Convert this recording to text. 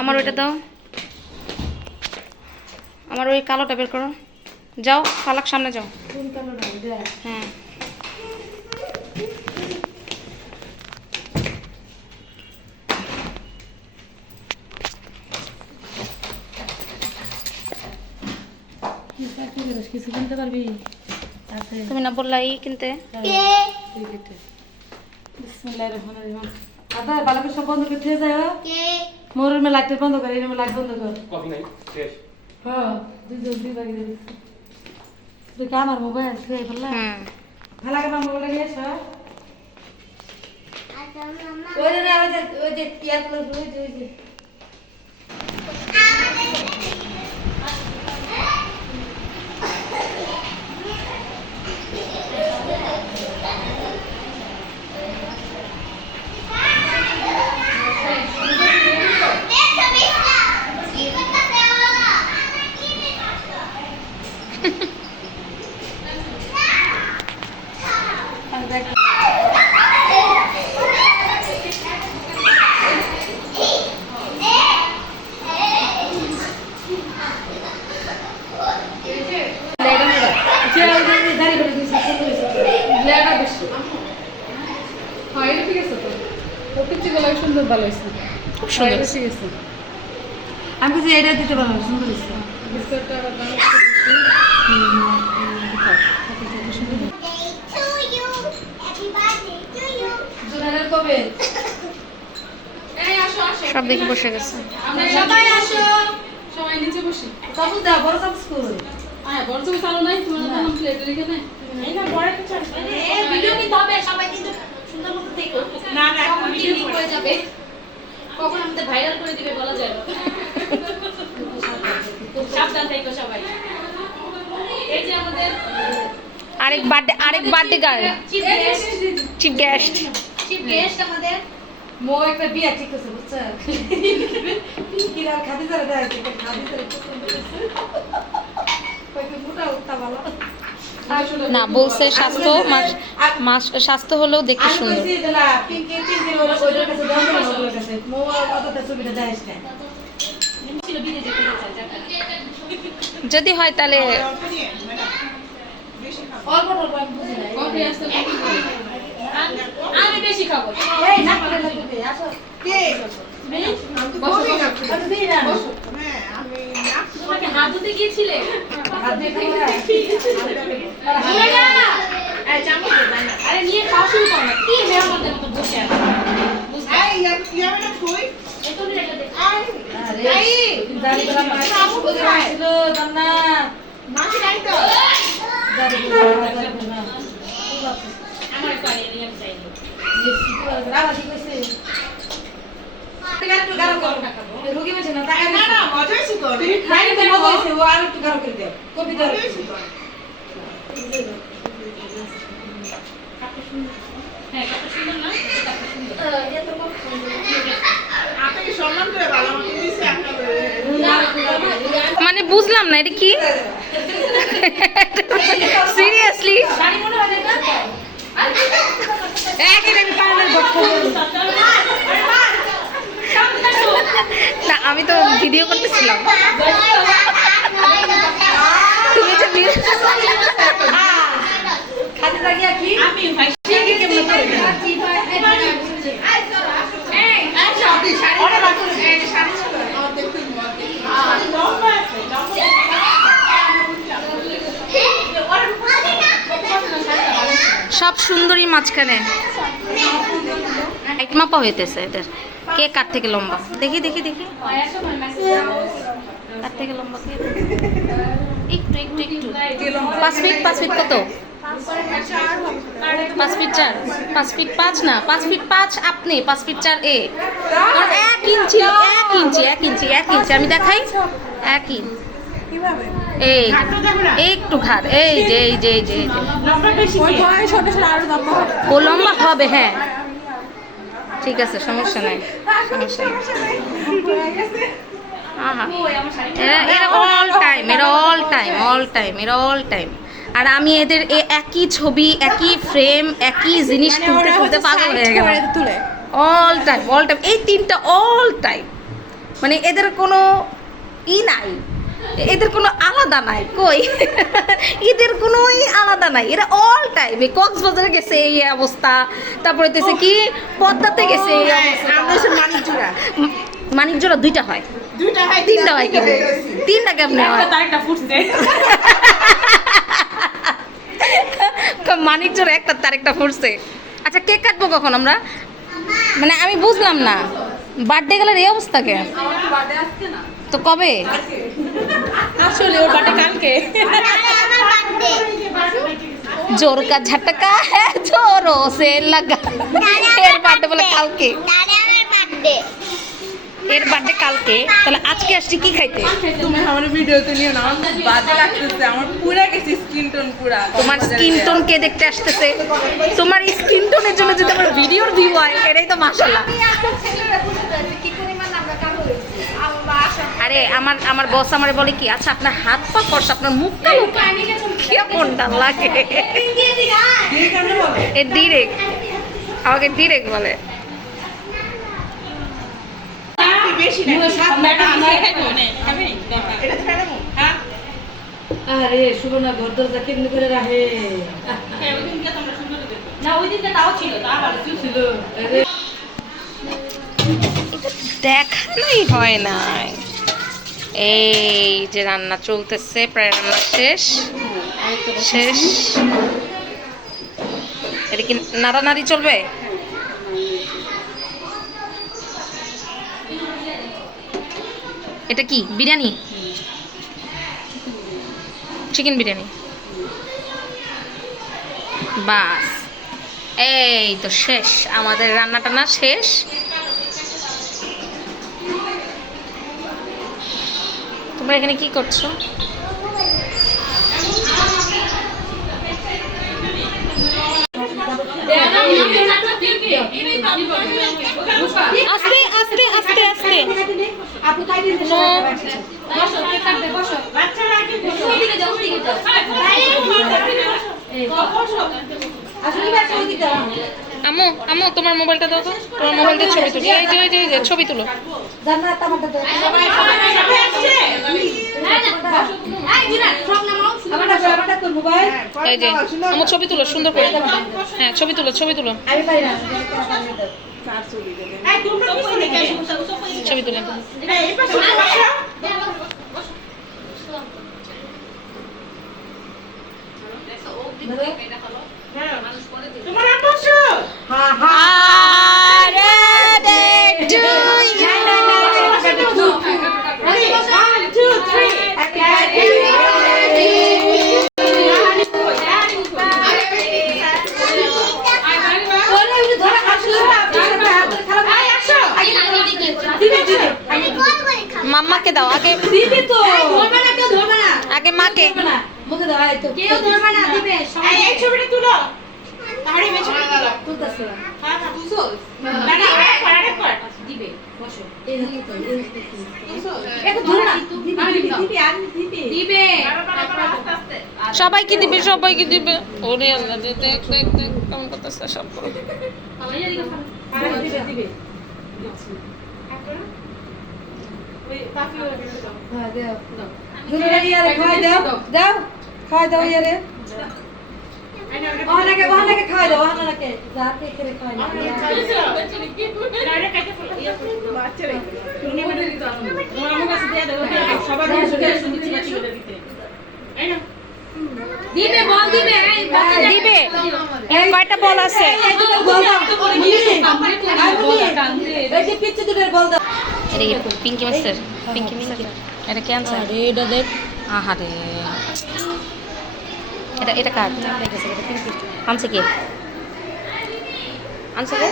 আমার ওইটা দাও, আমার ওই কালোটা বের করো। যাও ফালাক, সামনে যাও। হ্যাঁ কিছু কিনতে পারবি? তুমি না বললা এই কিনতে? আদা ভালো করে সব বন্ধ করতে যায়। মোর রুমে লাইট বন্ধ করে, এই রুমে লাইট বন্ধ কর। কফি নাই শেষ। হ্যাঁ দুই বাকি দিয়ে দিচ্ছি। তুই কি আমার মোবাইল ছুঁয়ে ফেললাম? ভালো করে আমার মোবাইল নিয়ে এসো। ওই যে ইয়ার প্লাস ওই যে সুন্দর, ভালো হয়েছে, খুব সুন্দর। আমি যে এটা দিতে পারবো, সুন্দর হয়েছে। সব দেখে বসে গেছে। সবাই আসো, সবাই নিচে বসি। চামচ দাও, বড় চামচ কই? বড় চামচ চালু নাই, তোমার নাম প্লেটে রেখে নে। এই না বড় একটা চামচ। এই ভিডিও কি হবে? সবাই কিন্তু সুন্দর মতো দেখো। না এখন ভিডিও হয়ে যাবে। কখন আমাদের ভাইরাল করে দিবে বলা যায় না। সাবধান থেকো সবাই। এই যে আমাদের আরেক বার্থডে গার্ল, চিফ গেস্ট আমাদের মো একটা বিয়া ঠিক আছে, বুঝছো? কিরা খাদি ধরে দেয়, খাদি ধরে পছন্দ করছে। কয়েকটা মোটা উঠতা ভালো। না বলছে স্বাস্থ্য মাস স্বাস্থ্য হলেও দেখতে সুন্দর। আমি কইছি যে না পিঙ্কি ওর কাছে দাম না, ওর কাছে মো অতটা ছবিটা দেয়স না। ছিল বিদে যেতে চাই জায়গা। যদি হয় তাহলে অল্প অল্প আমি বুঝি না। কফি আসতে আমি বেশি খাবো। এই না করে লাগবে, আসো। কে? বসো আমি দিই না। হ্যাঁ আমি তোমাকে হাত ধুতে গিয়েছিলে? হাত ধুতে গিয়ে না। এই চামচ দে না। আরে নিয়ে খাওয়া শুরু করো না। কি মেহমানদের মতো বসে আছো? এই ইয়াবে না কই? এই তো রেখে দে। আরে দাঁড়ি গলা মাছ বলে ছিল জান্না। মাছ নাই তো। দাঁড়ি গলা আমার পানি নিয়ে আমি চাইনি। এই সিটি বলে রাবা ঠিক আছে। একটু গরম করো না খাবো। রোগী বলছে না তাই না না মজা হইছে তো। নাই তো মজা হইছে, ও আর একটু গরম করে দাও। কফি দাও। হ্যাঁ কত সুন্দর না? কত সুন্দর। এত কত সুন্দর। আপনি সম্মান করে ভালো মতো দিছে আপনাদের। মানে বুঝলাম না এটা কি সিরিয়াসলি। শাড়ি মনে হয় না? একই আমি পাউডার বক্স না আমি তো ভিডিও করতেছিলাম। তুমি যে খাতে লাগিয়া কি আমি ভাই কি কেমন করে কি ভাই এই আচ্ছা আপনি শাড়ি ওরে বাকি এই শাড়ি ছিল আর দেখুন মতে লম্বা আছে সব সুন্দরী মাঝখানে এক মাপা হইতেছে এদের কে কার থেকে লম্বা। দেখি দেখি দেখি কার থেকে লম্বা কে? একটু একটু একটু 5 ফিট কত? 5 ফিট 4, 5 ফিট 5 না, 5 ফিট 5 আপনি, 5 ফিট 4 এ। 1 ইঞ্চি আমি দেখাই। 1 ইঞ্চি এই একটু ঘাড়, এই যে ও লম্বা হবে। হ্যাঁ ঠিক আছে, সমস্যা নাই। আহা এরা অল টাইম আর আমি এদের একই ছবি একই ফ্রেম একই জিনিস তুলতে তুলতে পাগল হয়ে গেলাম অল টাইম এই তিনটা অল টাইম মানে এদের কোনো নাই এদের কোনো আলাদা নাই কই এদের কোনোই আলাদা নাই এরা অল টাইম এই কক্সবাজারে গেছে এই অবস্থা তারপরে হইতেছে কি পদ্মাতে গেছে এই অবস্থা মানিকজোড়া দুইটা হয় তিনটা হয় কিন্তু তিনটা কেমনে হয় মানিকজোড়া একটা তার একটা ফুটছে আচ্ছা কেক কাটবো কখন আমরা মানে আমি বুঝলাম না বার্থডে গেলের এই অবস্থা কে তো কবে আসলে ওর বার্থডে কালকে जोर का झटका है जोरों से लगा এর বার্থডে বলে কালকে এর বার্থডে কালকে তাহলে আজকে আসছি কি খাইতে তুমি আমার ভিডিওতে নিও না আমার বাজে লাগতেছে আমার পুরা গেছে স্কিন টোন পুরা তোমার স্কিন টোন কে দেখতে আসতেছে তোমার স্কিন টোনের জন্য যদি আমার ভিডিওর ভিউ হয় এটাই তো মাশাআল্লাহ আরে আমার বস আমারে বলে কি আচ্ছা আপনার হাত পা ফর্সা আপনার মুখটা কেমনটা লাগে এ ডিরেক্ট আমাকে ডিরেক্ট বলে আরে শুভ না ঘর দরজা কেমনি করে রাখে না ওই দিনটা তাও ছিল তা আবার ছিল দেখানোই হয় নাই এই যে রান্না চলতেছে প্রায় রান্না শেষ এটা কি নাড়ানাড়ি চলবে এটা কি বিরিয়ানি চিকেন বিরিয়ানি বাস এই তো শেষ আমাদের রান্না টান্না শেষ তোমরা এখানে কি করছো আস্তে আস্তে আস্তে আস্তে আপু তাই দিন নো বসো কেক কাটবে বসো বাচ্চারা কি বসো ওদিকে যাও এই বসো আসলে বাচ্চা ওদিকে যাও আম্মু আম্মু তোমার মোবাইলটা দাও তো তোমার মোবাইল দিয়ে ছবি তুলি এই যে এই যে এই যে ছবি তুলো জান্নাত আমাকে দাও সবাই আসছে হ্যাঁ না বসো এই দিনা সব নামাও আমারটা কই মোবাইল এই যে আম্মু ছবি তুলো সুন্দর করে হ্যাঁ ছবি তুলো আমি পারি না এই তোমরা কি শুনে ছবি তুলে এই পাশে বসো তোমার বসো হ্যাঁ হ্যাঁ মাম্মাকে দাও আগে দিবি তো ধরবে না কেউ ধরবে না আগে মাকে না মুখে দাও এই তো কেউ ধরবে না দিবে এই ছবিটা তুলো তাহলে এই ছবিটা তুলো তুলতাছে হ্যাঁ হ্যাঁ তুলছো না না আরেক কর দিবে বসো এই তো একটু ধরে না দিবি আর দিবি দিবে আস্তে আস্তে সবাইকে দিবে ওরে আল্লাহ দেখ দেখ দেখ কেমন করতেছে সব দিবি ওই পাখি ওরে হ্যাঁ দাও দুরে ইয়ারে খাই দাও দাও খাই দাও ইয়ারে ওহানাকে খাই দাও ওহানাকে যা কে করে খাই দাও দিবে বল দিবে দিবে এর কয়টা বল আছে এই যে পিচ্ছে দুটোর বল দাও এটা কি পিঙ্কি মাস্টার এটা ক্যান্সার আরে এটা দেখ আহারে এটা কার আনছে কে আনছে কে